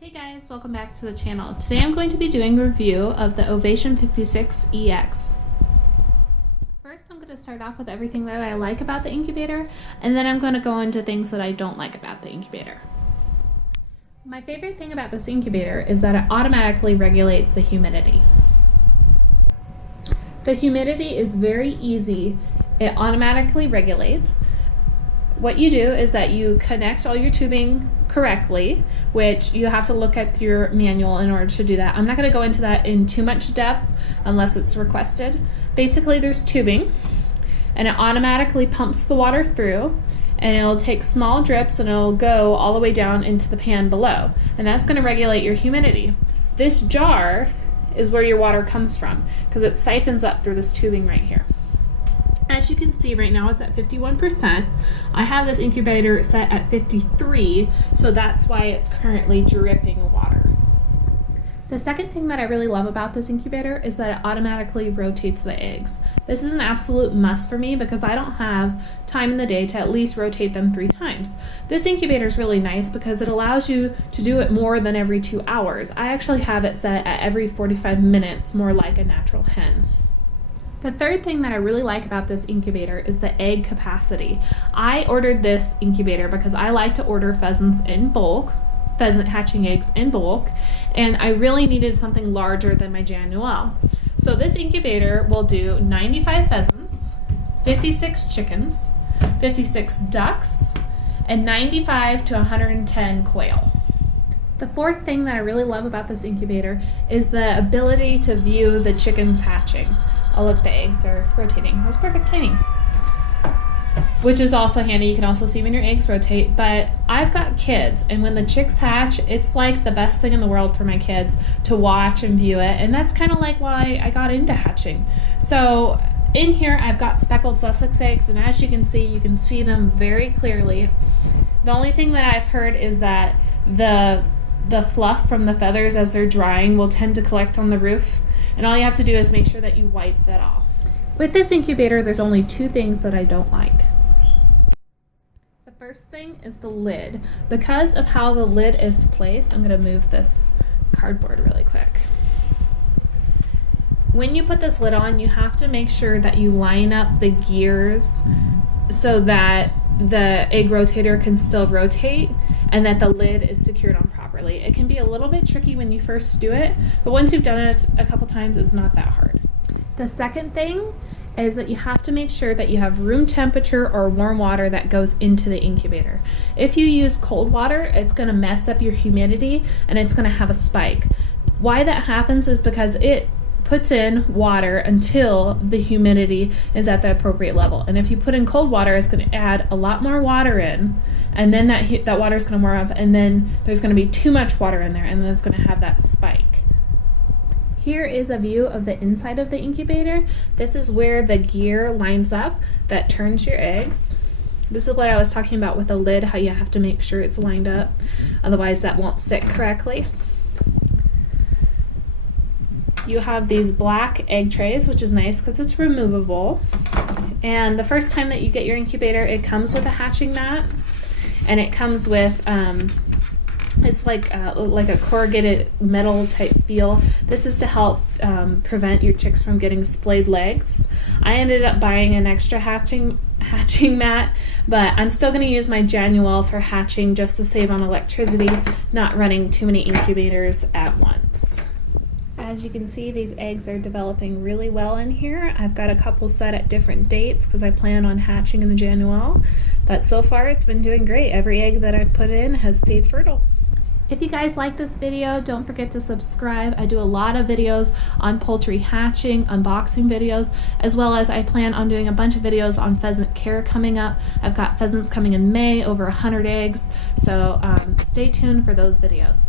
Hey guys, welcome back to the channel. Today I'm going to be doing a review of the Ovation 56EX. First I'm going to start off with everything that I like about the incubator, and then I'm going to go into things that I don't like about the incubator. My favorite thing about this incubator is that it automatically regulates the humidity. The humidity is very easy. It automatically regulates. What you do is that you connect all your tubing correctly, which you have to look at your manual in order to do that. I'm not going to go into that in too much depth unless it's requested. Basically, there's tubing, and it automatically pumps the water through, and it'll take small drips and it'll go all the way down into the pan below, and that's going to regulate your humidity. This jar is where your water comes from because it siphons up through this tubing right here. As you can see right now it's at 51%. I have this incubator set at 53, so that's why it's currently dripping water. The second thing that I really love about this incubator is that it automatically rotates the eggs. This is an absolute must for me because I don't have time in the day to at least rotate them 3 times. This incubator is really nice because it allows you to do it more than every 2 hours. I actually have it set at every 45 minutes, more like a natural hen. The third thing that I really like about this incubator is the egg capacity. I ordered this incubator because I like to order pheasants in bulk, pheasant hatching eggs in bulk, and I really needed something larger than my Januel. So this incubator will do 95 pheasants, 56 chickens, 56 ducks, and 95 to 110 quail. The fourth thing that I really love about this incubator is the ability to view the chickens hatching. Oh look, the eggs are rotating. That's perfect timing. Which is also handy. You can also see when your eggs rotate. But I've got kids, and when the chicks hatch, it's like the best thing in the world for my kids to watch and view it. And that's kind of like why I got into hatching. So in here I've got speckled Sussex eggs, and as you can see them very clearly. The only thing that I've heard is that the fluff from the feathers as they're drying will tend to collect on the roof, and all you have to do is make sure that you wipe that off. With this incubator, there's only 2 things that I don't like. The first thing is the lid. Because of how the lid is placed, I'm going to move this cardboard really quick. When you put this lid on, you have to make sure that you line up the gears so that the egg rotator can still rotate and that the lid is secured on properly. It can be a little bit tricky when you first do it, but once you've done it a couple times, it's not that hard. The second thing is that you have to make sure that you have room temperature or warm water that goes into the incubator. If you use cold water, it's going to mess up your humidity and it's going to have a spike. Why that happens is because it puts in water until the humidity is at the appropriate level, and if you put in cold water, it's going to add a lot more water in, and then that water is going to warm up, and then there's going to be too much water in there, and then it's going to have that spike. Here is a view of the inside of the incubator. This is where the gear lines up that turns your eggs. This is what I was talking about with the lid, how you have to make sure it's lined up, otherwise that won't sit correctly. You have these black egg trays, which is nice because it's removable. And the first time that you get your incubator, it comes with a hatching mat, and it comes with it's like a corrugated metal type feel. This is to help prevent your chicks from getting splayed legs. I ended up buying an extra hatching mat, but I'm still going to use my Januel for hatching just to save on electricity, not running too many incubators at once. As you can see, these eggs are developing really well in here. I've got a couple set at different dates because I plan on hatching in the Januel, but so far it's been doing great. Every egg that I've put in has stayed fertile. If you guys like this video, don't forget to subscribe. I do a lot of videos on poultry hatching, unboxing videos, as well as I plan on doing a bunch of videos on pheasant care coming up. I've got pheasants coming in May, over 100 eggs, so stay tuned for those videos.